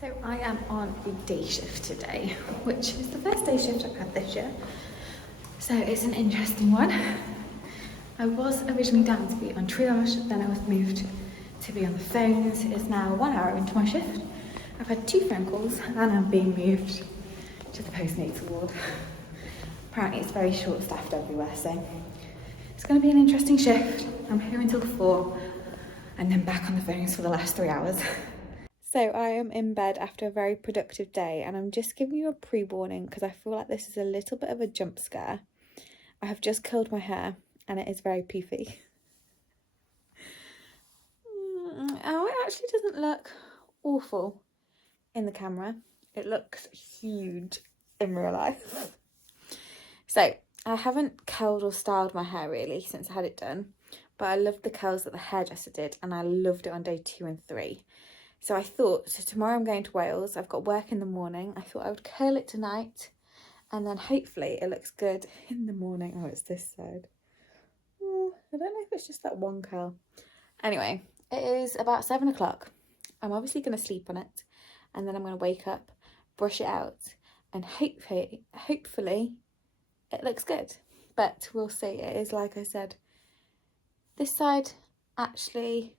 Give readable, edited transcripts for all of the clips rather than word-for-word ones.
So I am on the day shift today, which is the first day shift I've had this year. So it's an interesting one. I was originally down to be on triage, then I was moved to be on the phones. It's now 1 hour into my shift. I've had 2 phone calls and I'm being moved to the postnatal ward. Apparently it's very short staffed everywhere, so it's going to be an interesting shift. I'm here until 4 and then back on the phones for the last 3 hours. So I am in bed after a very productive day and I'm just giving you a pre-warning because I feel like this is a little bit of a jump scare. I have just curled my hair and it is very poofy. Oh, it actually doesn't look awful in the camera. It looks huge in real life. So I haven't curled or styled my hair really since I had it done, but I loved the curls that the hairdresser did and I loved it on day 2 and 3. So I thought, so tomorrow I'm going to Wales, I've got work in the morning, I thought I would curl it tonight and then hopefully it looks good in the morning. Oh, it's this side. Oh, I don't know if it's just that one curl. Anyway, it is about 7 o'clock. I'm obviously going to sleep on it and then I'm going to wake up, brush it out and hopefully it looks good. But we'll see. It is, like I said, this side actually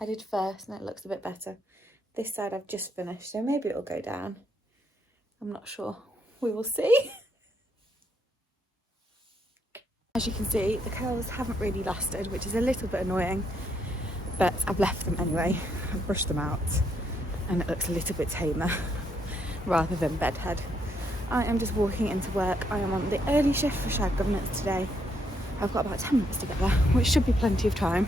I did first and it looks a bit better. This side I've just finished, so maybe it'll go down. I'm not sure. We will see. As you can see, the curls haven't really lasted, which is a little bit annoying, but I've left them anyway. I've brushed them out and it looks a little bit tamer rather than bedhead. I am just walking into work. I am on the early shift for shared governance today. I've got about 10 minutes to get there, which should be plenty of time.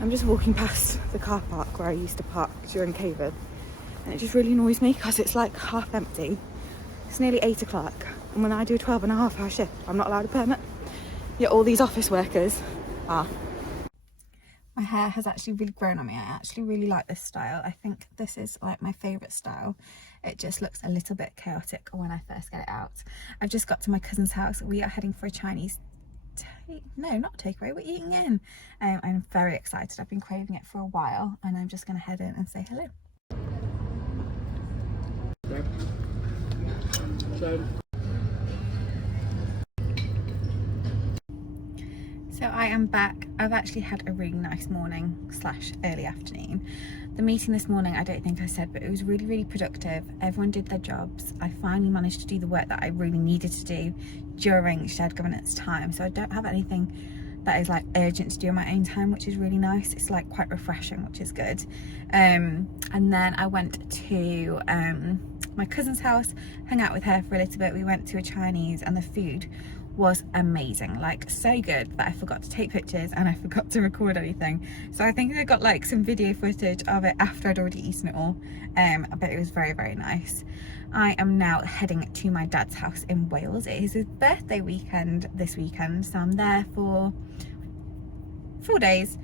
I'm just walking past the car park where I used to park during COVID and it just really annoys me because it's like half empty. It's nearly 8 o'clock and when I do a 12.5 hour shift I'm not allowed a permit, yet all these office workers are. My hair has actually really grown on me. I actually really like this style. I think this is like my favourite style. It just looks a little bit chaotic when I first get it out. I've just got to my cousin's house. We are heading for a Chinese no, not takeaway, we're eating in. I'm very excited. I've been craving it for a while and I'm just going to head in and say hello. So I am back. I've actually had a really nice morning / early afternoon. The meeting this morning, I don't think I said, but it was really, really productive. Everyone did their jobs. I finally managed to do the work that I really needed to do during shared governance time. So I don't have anything that is like urgent to do in my own time, which is really nice. It's like quite refreshing, which is good. And then I went to my cousin's house, hung out with her for a little bit. We went to a Chinese and the food was amazing, like so good that I forgot to take pictures and I forgot to record anything. So I think I got like some video footage of it after I'd already eaten it all, but it was very, very nice. I am now heading to my dad's house in Wales. It is his birthday weekend this weekend, so I'm there for 4 days,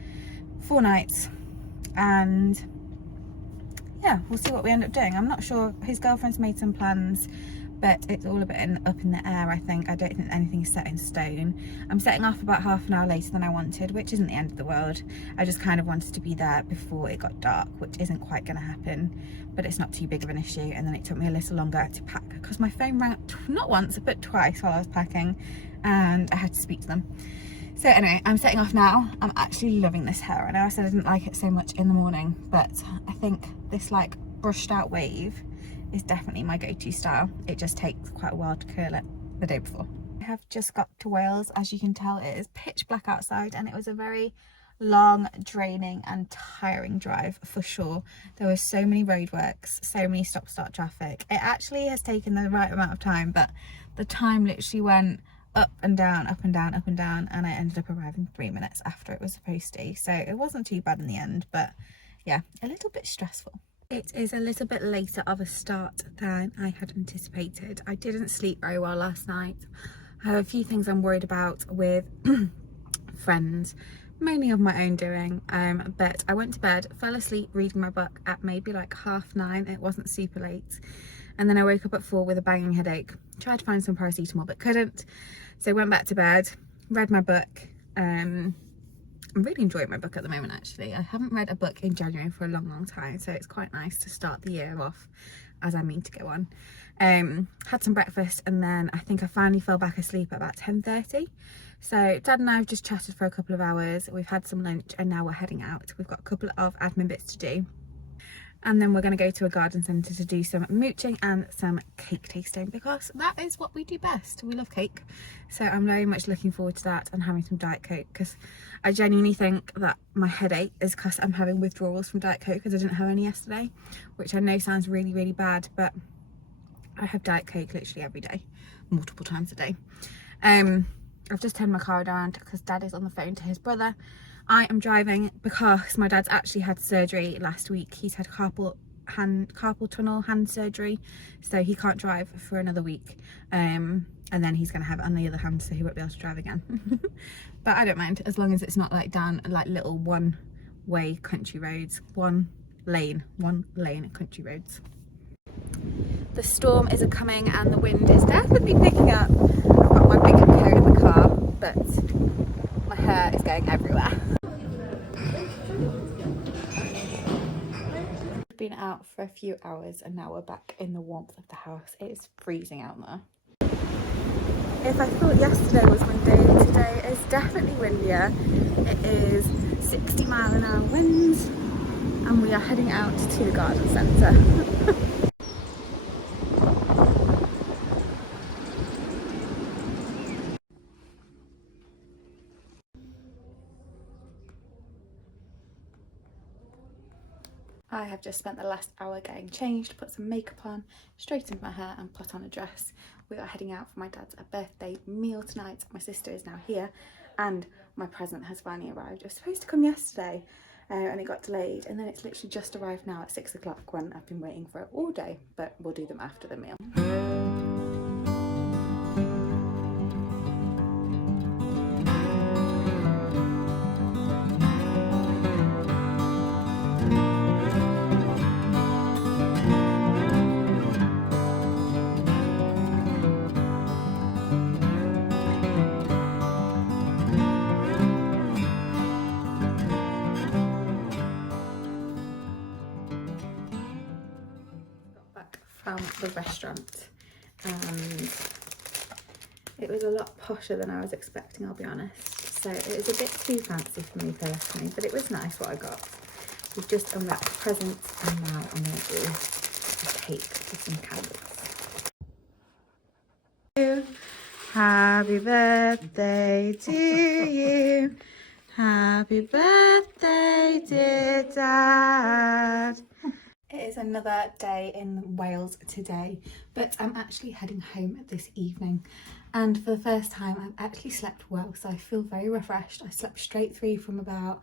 4 nights, and yeah, we'll see what we end up doing. I'm not sure. His girlfriend's made some plans, but it's all a bit up in the air, I think. I don't think anything's set in stone. I'm setting off about half an hour later than I wanted, which isn't the end of the world. I just kind of wanted to be there before it got dark, which isn't quite going to happen, but it's not too big of an issue. And then it took me a little longer to pack because my phone rang not once, but twice while I was packing and I had to speak to them. So anyway, I'm setting off now. I'm actually loving this hair. I know I said I didn't like it so much in the morning, but I think this like brushed out wave is definitely my go-to style. It just takes quite a while to curl it the day before. I have just got to Wales. As you can tell, it is pitch black outside and it was a very long, draining and tiring drive for sure. There were so many roadworks, so many stop-start traffic. It actually has taken the right amount of time, but the time literally went up and down, up and down, up and down, and I ended up arriving 3 minutes after it was supposed to. So it wasn't too bad in the end, but yeah, a little bit stressful. It is a little bit later of a start than I had anticipated. I didn't sleep very well last night. I have a few things I'm worried about with friends, mainly of my own doing, but I went to bed, fell asleep reading my book at maybe like 9:30. It wasn't super late, and then I woke up at 4 with a banging headache. Tried to find some paracetamol but couldn't, so went back to bed, read my book, I'm really enjoying my book at the moment actually. I haven't read a book in January for a long time, so it's quite nice to start the year off as I mean to go on. Had some breakfast and then I think I finally fell back asleep at about 10:30. So Dad and I have just chatted for a couple of hours, we've had some lunch and now we're heading out. We've got a couple of admin bits to do. And then we're going to go to a garden centre to do some mooching and some cake tasting, because that is what we do best. We love cake. So I'm very much looking forward to that and having some Diet Coke, because I genuinely think that my headache is because I'm having withdrawals from Diet Coke because I didn't have any yesterday, which I know sounds really, really bad, but I have Diet Coke literally every day, multiple times a day. I've just turned my car around because Dad is on the phone to his brother. I am driving because my dad's actually had surgery last week. He's had carpal tunnel hand surgery, so he can't drive for another week. And then he's going to have it on the other hand, so he won't be able to drive again. But I don't mind, as long as it's not like down like little one-way country roads, one lane country roads. The storm is coming and the wind is definitely picking up. I've got my big coat in the car, but my hair is going everywhere. We've been out for a few hours and now we're back in the warmth of the house. It is freezing out there. If I thought yesterday was windy, today is definitely windier. It is 60-mile-an-hour winds and we are heading out to the garden centre. I have just spent the last hour getting changed, put some makeup on, straightened my hair and put on a dress. We are heading out for my dad's birthday meal tonight. My sister is now here and my present has finally arrived. It was supposed to come yesterday and it got delayed, and then it's literally just arrived now at 6 o'clock when I've been waiting for it all day, but we'll do them after the meal. From the restaurant and it was a lot posher than I was expecting, I'll be honest, so it was a bit too fancy for me personally, but it was nice what I got. We've just unwrapped presents and now I'm going to do a cake with some candles. Happy birthday to you, happy birthday dear Dad. It is another day in Wales today, but I'm actually heading home this evening, and for the first time I've actually slept well, so I feel very refreshed. I slept straight through from about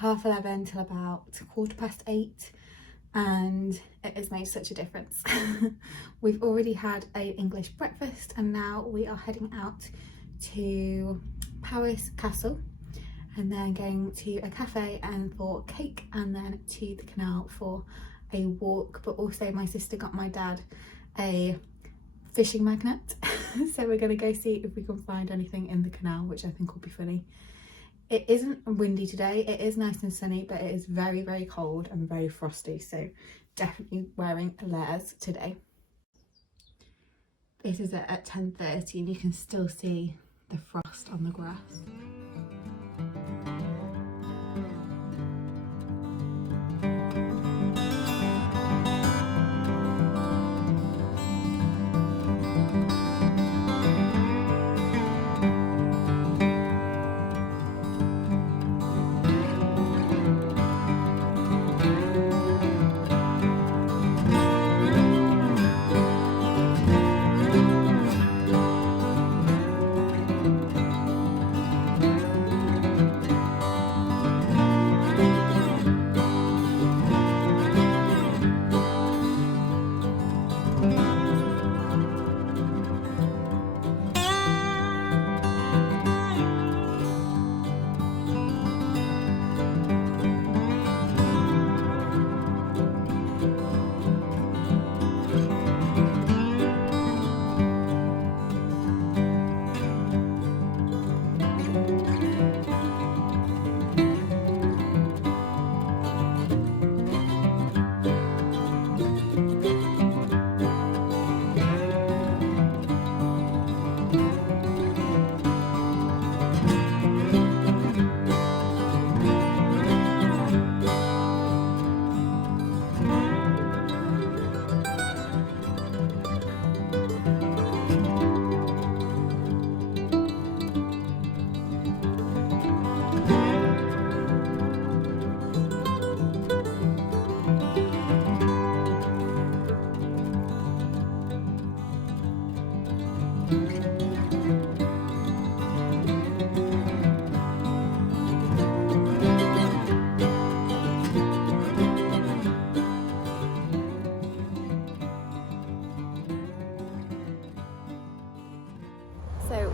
11:30 till about 8:15, and it has made such a difference. We've already had an English breakfast and now we are heading out to Paris Castle and then going to a cafe and for cake, and then to the canal for a walk. But also my sister got my dad a fishing magnet so we're going to go see if we can find anything in the canal, which I think will be funny. It isn't windy today, it is nice and sunny, but it is very, very cold and very frosty, so definitely wearing layers today. This is at 10:30 and you can still see the frost on the grass.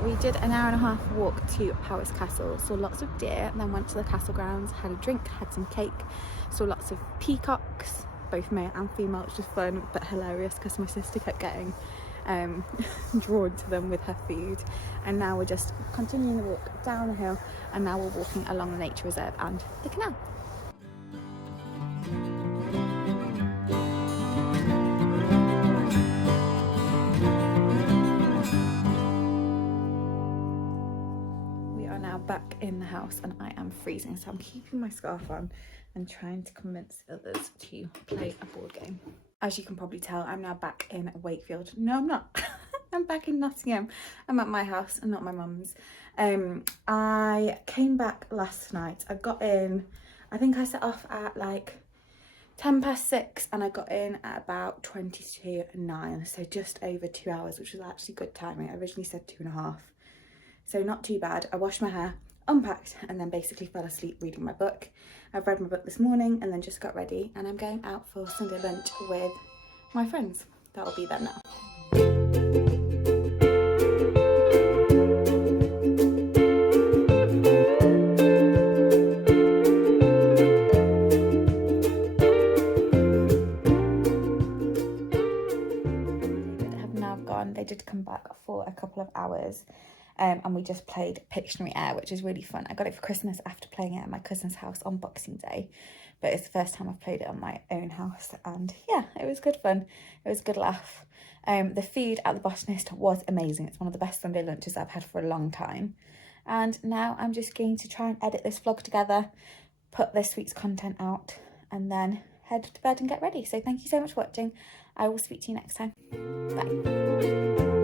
We did an hour and a half walk to Powis Castle, saw lots of deer, and then went to the castle grounds, had a drink, had some cake, saw lots of peacocks, both male and female, which was fun but hilarious because my sister kept getting drawn to them with her food. And now we're just continuing the walk down the hill, and now we're walking along the nature reserve and the canal. Back in the house and I am freezing, so I'm keeping my scarf on and trying to convince others to play a board game. As you can probably tell, I'm now back in Wakefield. No, I'm not. I'm back in Nottingham. I'm at my house and not my mum's. I came back last night. I got in, I think I set off at like 6:10 and I got in at about 9:22, so just over 2 hours, which was actually good timing. I originally said 2.5. So not too bad. I washed my hair, unpacked, and then basically fell asleep reading my book. I've read my book this morning and then just got ready, and I'm going out for Sunday lunch with my friends. That'll be there now. They have now gone. They did come back for a couple of hours. And we just played Pictionary Air, which is really fun. I got it for Christmas after playing it at my cousin's house on Boxing Day, but it's the first time I've played it on my own house, and yeah, it was good fun. It was a good laugh. The food at the Botanist was amazing. It's one of the best Sunday lunches I've had for a long time. And now I'm just going to try and edit this vlog together, put this week's content out, and then head to bed and get ready. So thank you so much for watching. I will speak to you next time. Bye.